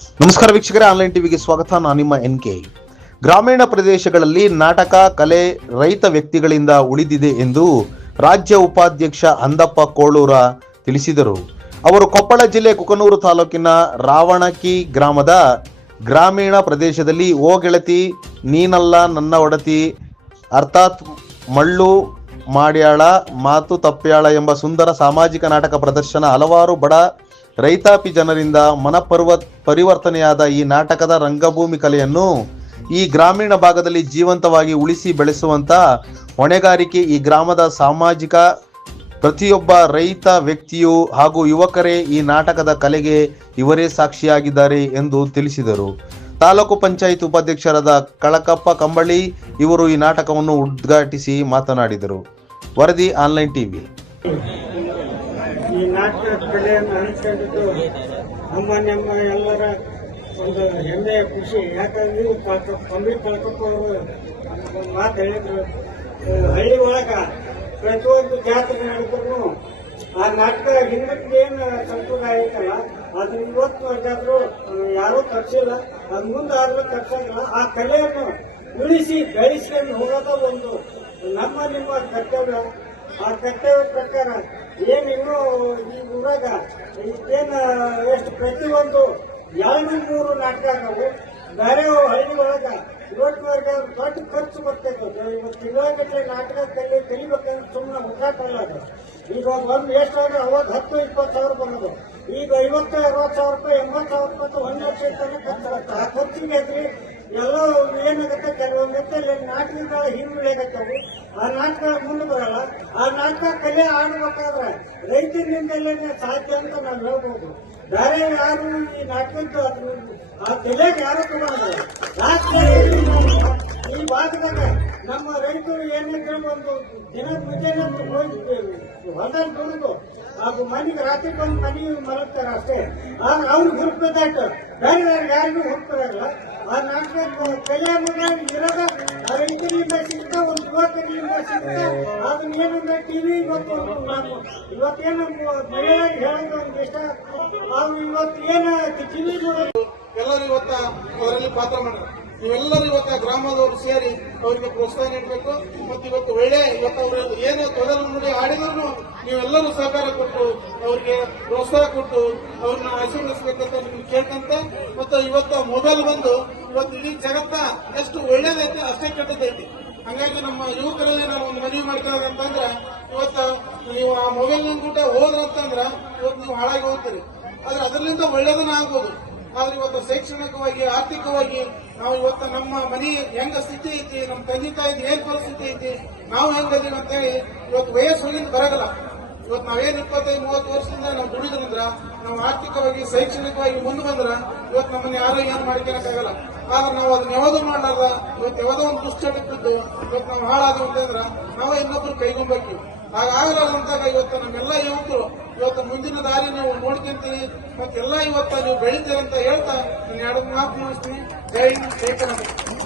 ನಮಸ್ಕಾರ ವೀಕ್ಷಕರೇ, ಆನ್ಲೈನ್ ಟಿವಿಗೆ ಸ್ವಾಗತ. ನಾನು ನಿಮ್ಮ ಎನ್ ಕೆ. ಗ್ರಾಮೀಣ ಪ್ರದೇಶಗಳಲ್ಲಿ ನಾಟಕ, ಕಲೆ, ರೈತ ವ್ಯಕ್ತಿಗಳಿಂದ ಉಳಿದಿದೆ ಎಂದು ರಾಜ್ಯ ಉಪಾಧ್ಯಕ್ಷ ಅಂದಪ್ಪ ಕೋಳೂರ ತಿಳಿಸಿದರು. ಅವರು ಕೊಪ್ಪಳ ಜಿಲ್ಲೆ ಕುಕನೂರು ತಾಲೂಕಿನ ರಾವಣಕಿ ಗ್ರಾಮದ ಗ್ರಾಮೀಣ ಪ್ರದೇಶದಲ್ಲಿ ಓ ಗೆಳತಿ ನೀನಲ್ಲ, ನನ್ನ ಒಡತಿ, ಅರ್ಥಾತ್ ಮಳ್ಳು ಮಾಡ್ಯಾಳ, ಮಾತು ತಪ್ಪ್ಯಾಳ ಎಂಬ ಸುಂದರ ಸಾಮಾಜಿಕ ನಾಟಕ ಪ್ರದರ್ಶನ ಹಲವಾರು ಬಡ ರೈತಾಪಿ ಜನರಿಂದ ಮನಪರ್ವ ಪರಿವರ್ತನೆಯಾದ ಈ ನಾಟಕದ ರಂಗಭೂಮಿ ಕಲೆಯನ್ನು ಈ ಗ್ರಾಮೀಣ ಭಾಗದಲ್ಲಿ ಜೀವಂತವಾಗಿ ಉಳಿಸಿ ಬೆಳೆಸುವಂತ ಹೊಣೆಗಾರಿಕೆ ಈ ಗ್ರಾಮದ ಸಾಮಾಜಿಕ ಪ್ರತಿಯೊಬ್ಬ ರೈತ ವ್ಯಕ್ತಿಯು ಹಾಗೂ ಯುವಕರೇ ಈ ನಾಟಕದ ಕಲೆಗೆ ಇವರೇ ಸಾಕ್ಷಿಯಾಗಿದ್ದಾರೆ ಎಂದು ತಿಳಿಸಿದರು. ತಾಲೂಕು ಪಂಚಾಯತ್ ಉಪಾಧ್ಯಕ್ಷರಾದ ಕಳಕಪ್ಪ ಕಂಬಳಿ ಇವರು ಈ ನಾಟಕವನ್ನು ಉದ್ಘಾಟಿಸಿ ಮಾತನಾಡಿದರು. ವರದಿ ಆನ್ಲೈನ್ ಟಿವಿ. ಈ ನಾಟಕ ಕಲೆಯನ್ನು ಅಳಿಸ್ಕೊಂಡಿದ್ದು ನಮ್ಮ ನಮ್ಮ ಎಲ್ಲರ ಒಂದು ಹೆಮ್ಮೆಯ ಖುಷಿ. ಯಾಕಂದ್ರೆ ಕಂಬಿ ಕಳ್ಕಪ್ಪ ಅವರು ಒಂದು ಮಾತು ಹೇಳಿದ್ರು. ಹಳ್ಳಿ ಒಳಗೆ ಪ್ರತಿಯೊಂದು ಜಾತ್ರೆ ನಡೆದ್ರು ಆ ನಾಟಕ ಹಿಂದಕ್ಕೆ ಏನು ಸಂಪ್ರದಾಯ ಐತಲ್ಲ ಅದನ್ನ ಇವತ್ತು ವರ್ಗಾದ್ರು ಯಾರೂ ತರ್ಸಿಲ್ಲ, ಅದ್ ಮುಂದೆ ಆದ್ರೂ ಆ ಕಲೆಯನ್ನು ಉಳಿಸಿ ಬೆಳೆಸ್ಕೊಂಡು ಹೋಗೋದ ಒಂದು ನಮ್ಮ ನಿಮ್ಮ ಕರ್ತವ್ಯ. ಆ ಕರ್ತವ್ಯ ಪ್ರಕಾರ ಏನ್ ಇನ್ನೂ ಈ ಊರಾಗ ಏನ ಎಷ್ಟು ಪ್ರತಿಯೊಂದು ಎರಡು ಮೂರು ನಾಟಕ ಆಗವು, ಬೇರೆ ಹಳ್ಳಿ ಒಳಗೆ ಇವತ್ತಿನವರೆಗೆ ದೊಡ್ಡ ಖರ್ಚು ಬರ್ತೈತೆ. ಇವತ್ತು ತಿಂಗಳಗಟ್ಟಲೆ ನಾಟಕ ಕಲಿ ಕಲಿಬೇಕಂದ್ರೆ ಸುಮ್ಮನೆ ಮುಖಾಟಲ್ಲ ಅದು ಈಗ ಒಂದು ಎಷ್ಟು ಆದ್ರೆ ಅವಾಗ ಹತ್ತು, ಇಪ್ಪತ್ತು ಸಾವಿರ ಬರೋದು. ಈಗ ಐವತ್ತು, ಅರವತ್ತು ಸಾವಿರ ರೂಪಾಯಿ, ಎಂಬತ್ತು ಸಾವಿರ ರೂಪಾಯಿ, ಒಂದು ಲಕ್ಷ ಖರ್ಚು ಬರುತ್ತೆ ಆ ಖರ್ಚಿಗೆ ಐತ್ರಿ ಎಲ್ಲ ಏನಾಗುತ್ತೆ? ಕೆಲವೊಂದು ನಾಟಕಗಳ ಹಿಂದುಳಿಯಾಗತ್ತವು ಆ ನಾಟಕ ಮುಂದೆ ಬರಲ್ಲ. ಆ ನಾಟಕ ಕಲೆ ಆಡ್ಬೇಕಾದ್ರೆ ರೈತರಿಂದಲೇ ಸಾಧ್ಯ ಅಂತ ನಾನು ಹೇಳ್ಬೋದು. ಬೇರೆ ಯಾರು ಈ ನಾಟಕದ್ದು ಅದು ಆ ಕಲೆಗೆ ಯಾರು ತಗೊಂಡಿಲ್ಲ? ಈ ಭಾಗದಾಗ ನಮ್ಮ ರೈತರು ಏನಿದ್ರೆ ಒಂದು ದಿನ ಮುಂಜಾನೆ ಹೋಗಿ ಹೊಲದಲ್ಲಿ ದುಡಿದು ಅದು ಮನೆಗೆ ರಾತ್ರಿ ಬಂದು ಮನೆಗೆ ಮಲಗ್ತಾರೆ ಅಷ್ಟೇ. ಆದ್ರೆ ಅವ್ರಿಗೆ ಹುಡುಕ್ಬೇಕಾಯ್ತು. ಬೇರೆ ಬೇರೆ ಯಾರಿಗೂ ಹುರುಪದಾಗಲ್ಲ ಆ ನಾಟಕ ಮಗ ಇರೋದ ರೈತರಿಂದ ಸಿಗ್ತ, ಒಂದು ಯುವಕರಿಂದ ಸಿಗ್ತ, ಅದನ್ನ ಏನಂದ್ರೆ ಟಿವಿ ಇವತ್ತು ನಾನು ಇವತ್ತೇನು ಮಹಿಳೆಯರಿಗೆ ಹೇಳೋದು ಒಂದು ಇಷ್ಟ? ಅವ್ರು ಇವತ್ತು ಏನು ಟಿವಿ ಎಲ್ಲರೂ ಇವತ್ತ ಅದರಲ್ಲಿ ಪಾತ್ರ ಮಾಡ್ತಾರೆ ನೀವೆಲ್ಲರೂ ಇವತ್ತು ಗ್ರಾಮದವರು ಸೇರಿ ಅವರಿಗೆ ಪ್ರೋತ್ಸಾಹ ನೀಡಬೇಕು. ಮತ್ತು ಇವತ್ತು ಒಳ್ಳೆ ಇವತ್ತು ಅವರು ಏನು ತೊಡಲು ನುಡಿ ಆಡಿದ್ರು ನೀವೆಲ್ಲರೂ ಸಹಕಾರ ಕೊಟ್ಟು ಅವರಿಗೆ ಪ್ರೋತ್ಸಾಹ ಕೊಟ್ಟು ಅವ್ರನ್ನ ಆಶೀರ್ವದಿಸಬೇಕಂತ ನಿಮ್ಗೆ ಕೇಳ್ಕಂತ ಮತ್ತು ಇವತ್ತು ಮೊಬೈಲ್ ಬಂದು ಇವತ್ತು ಇಡೀ ಜಗತ್ತ ಎಷ್ಟು ಒಳ್ಳೇದೈತೆ ಅಷ್ಟೇ ಕೆಟ್ಟದೈತಿ. ಹಂಗಾಗಿ ನಮ್ಮ ಯುವಕರಲ್ಲಿ ನಾವು ಒಂದು ಮನವಿ ಮಾಡ್ತಾ ಅಂತಂದ್ರೆ, ಇವತ್ತು ನೀವು ಆ ಮೊಬೈಲ್ ಕೂಡ ಹೋದ್ರಂತಂದ್ರ, ಇವತ್ತು ನೀವು ಹಾಳಾಗಿ ಹೋಗ್ತೀರಿ. ಆದ್ರೆ ಅದರಿಂದ ಒಳ್ಳೇದನ್ನ ಆಗ್ಬೋದು. ಆದ್ರೆ ಇವತ್ತು ಶೈಕ್ಷಣಿಕವಾಗಿ, ಆರ್ಥಿಕವಾಗಿ ನಾವು ಇವತ್ತು ನಮ್ಮ ಮನೆ ಹೆಂಗ ಸ್ಥಿತಿ ಐತಿ, ನಮ್ಮ ತಂದೆ ತಾಯಿದ ಏನ್ ಪರಿಸ್ಥಿತಿ ಐತಿ, ನಾವು ಹೆಂಗದೀವಿ ಅಂತೇಳಿ ಇವತ್ತು ವಯಸ್ಸು ಹೋಗಿಂದ ಬರೋದಿಲ್ಲ. ಇವತ್ತು ನಾವೇನು ಇಪ್ಪತ್ತೈದು, ಮೂವತ್ತು ವರ್ಷದಿಂದ ನಾವು ದುಡಿದ್ರಂದ್ರ ನಾವು ಆರ್ಥಿಕವಾಗಿ, ಶೈಕ್ಷಣಿಕವಾಗಿ ಮುಂದೆ ಬಂದ್ರೆ ಇವತ್ತು ನಮ್ಮನ್ನ ಯಾರು ಏನು ಮಾಡ್ಕೊಳಕ್ಕಾಗಲ್ಲ ಆದ್ರೆ ನಾವು ಅದನ್ನ ಯಾವುದೋ ಮಾಡಲಾರ್ದ, ಇವತ್ತು ಯಾವುದೋ ಒಂದು ದುಶ್ಚಟಕ್ಕಿದ್ದು ಇವತ್ತು ನಾವು ಹಾಳಾದ ಅಂತಂದ್ರ ನಾವೇ ಇನ್ನೊಬ್ರು ಕೈಗೊಂಬೇಕು ಹಾಗಾಗಲಾರ್ದಂತಾಗ ಇವತ್ತು ನಮ್ಮೆಲ್ಲ ಯುವಕರು, ಇವತ್ತು ಮುಂದಿನ ದಾರಿ ನಾವು ನೋಡ್ಕೊಂತೀವಿ ಮತ್ತೆಲ್ಲ ಇವತ್ತು ನೀವು ಬೆಳಿತೀರಂತ ಹೇಳ್ತಾ ನಾನು ಎರಡು ಮಾತು ಮುಗಿಸ್ತೀನಿ. ಜೈ ಜೈ ಕರ್ನಾಟಕ.